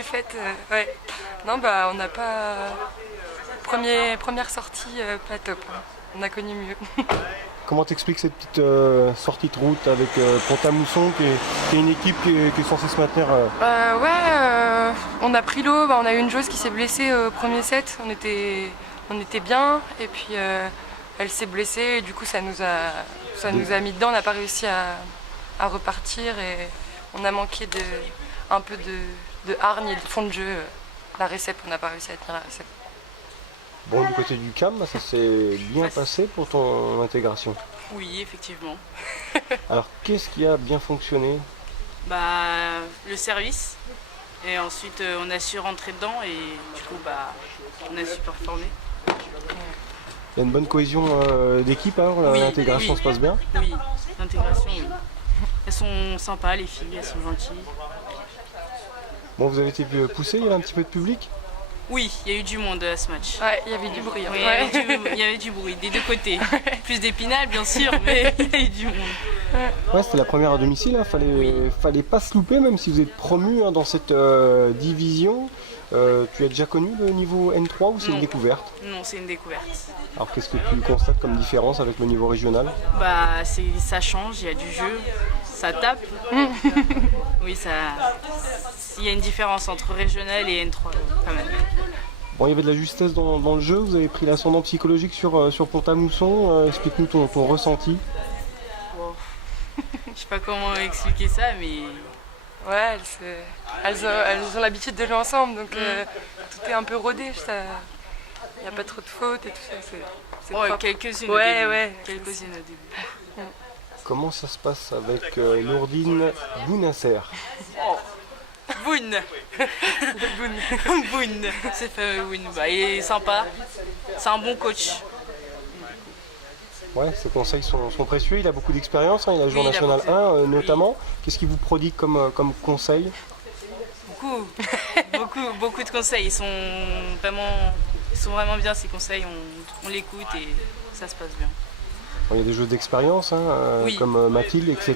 les fêtes, ouais. Non, bah on n'a pas... Première sortie, pas top. Hein. On a connu mieux. Comment t'expliques cette petite sortie de route avec Pont-à-Mousson qui est une équipe qui est censée se maintenir On a pris l'eau, on a eu une joueuse qui s'est blessée au premier set. On était bien et puis elle s'est blessée et du coup ça nous a mis dedans. On n'a pas réussi à repartir et on a manqué un peu de hargne et de fond de jeu. La récep, on n'a pas réussi à tenir la récep. Bon, du côté du CAM, ça s'est bien passé pour ton intégration. Oui, effectivement. Alors, qu'est-ce qui a bien fonctionné? Le service. Et ensuite, on a su rentrer dedans et du coup, on a su performer. Il y a une bonne cohésion d'équipe alors, Oui, l'intégration oui. se passe bien? Oui, l'intégration, oui. Elles sont sympas, les filles, elles sont gentilles. Bon, vous avez été poussé, il y avait un petit peu de public? Oui, il y a eu du monde à ce match. Ouais, il y avait du bruit. Hein. Oui, il y avait du bruit, des deux côtés. Plus d'Épinal, bien sûr, mais il y a eu du monde. Ouais, c'était la première à domicile, hein. Fallait pas se louper, même si vous êtes promu dans cette division. Tu as déjà connu le niveau N3 ou c'est une Non. découverte? Non, c'est une découverte. Alors qu'est-ce que tu constates comme différence avec le niveau régional? Ça change, il y a du jeu, ça tape. Oui, il y a une différence entre régional et N3 quand même. Bon, il y avait de la justesse dans le jeu, vous avez pris l'ascendant psychologique sur Pont-à-Mousson. Explique-nous ton ressenti. Wow. Je sais pas comment expliquer ça, mais Ouais, elles ont l'habitude de jouer ensemble, donc tout est un peu rodé. Il n'y a pas trop de fautes et tout ça. C'est propre. quelques-unes Ouais, au début. ouais. Quelques-unes au début. Comment ça se passe avec Nourdine Bounasser? Boune. Boune. C'est fameux Boune. Il est sympa. C'est un bon coach. Ouais, ses conseils sont précieux, il a beaucoup d'expérience, hein. Il a joué en Oui, il a National beaucoup. 1 notamment. Qu'est-ce qu'il vous prodigue comme conseil? Beaucoup de conseils. Ils sont vraiment bien ces conseils. On l'écoute et ça se passe bien. Bon, il y a des joueurs d'expérience, hein, Oui. comme Mathilde, etc.,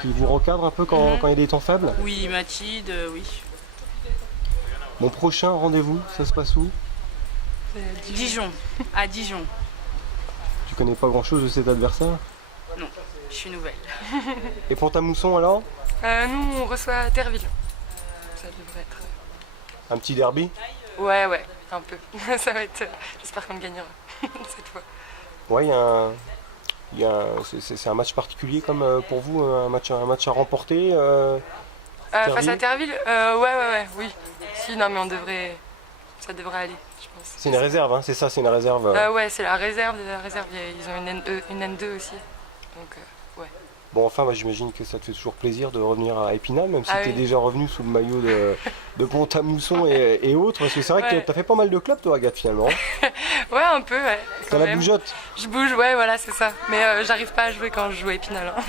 qui vous recadrent un peu quand il y a des temps faibles. Oui, Mathilde, oui. Mon prochain rendez-vous, ça se passe où? Dijon. À Dijon. Tu connais pas grand-chose de cet adversaire? Non, je suis nouvelle. Et Pont-à-Mousson alors? Nous, on reçoit Terville. Ça devrait être... Un petit derby? Ouais, un peu. Ça va être... J'espère qu'on gagnera cette fois. Ouais, c'est un match particulier comme pour vous, un match à remporter. Face à Terville oui. Si, non, mais ça devrait aller, je pense. C'est une réserve, hein, c'est ça, c'est une réserve. Ouais, c'est la réserve. Ils ont une N2 aussi. Donc, ouais. Bon, enfin, j'imagine que ça te fait toujours plaisir de revenir à Épinal, même si tu es oui. déjà revenu sous le maillot de Pont-à-Mousson et autres, parce que c'est vrai que tu as fait pas mal de clubs, toi, Agathe, finalement. Ouais, un peu, ouais. T'as la bougeotte. Je bouge, ouais, voilà, c'est ça. Mais j'arrive pas à jouer quand je joue à Épinal. Hein.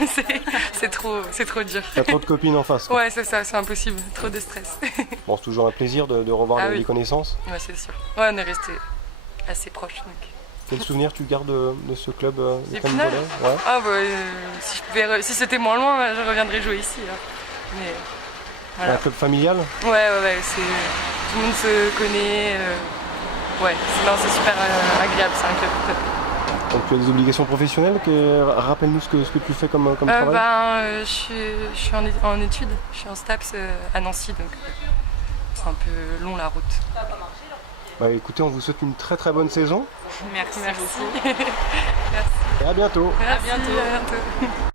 C'est trop dur. T'as trop de copines en face. Ouais, c'est ça, c'est impossible. Trop de stress. Bon, c'est toujours un plaisir de revoir les connaissanses. Ouais, c'est sûr. Ouais, on est resté assez proches. Donc. Quel souvenir tu gardes de ce club de Épinal Cannes-Volet? Ouais. Ah, si c'était moins loin, je reviendrais jouer ici. Hein. Mais voilà. Un club familial? Ouais, tout le monde se connaît. C'est super agréable, c'est un club top. Donc tu as des obligations professionnelles, rappelle-nous ce que tu fais comme travail. Je suis en études, je suis en STAPS à Nancy, donc c'est un peu long la route. Bah écoutez, on vous souhaite une très très bonne saison. Merci. Merci. Beaucoup. Et à bientôt. Merci, bientôt. À bientôt.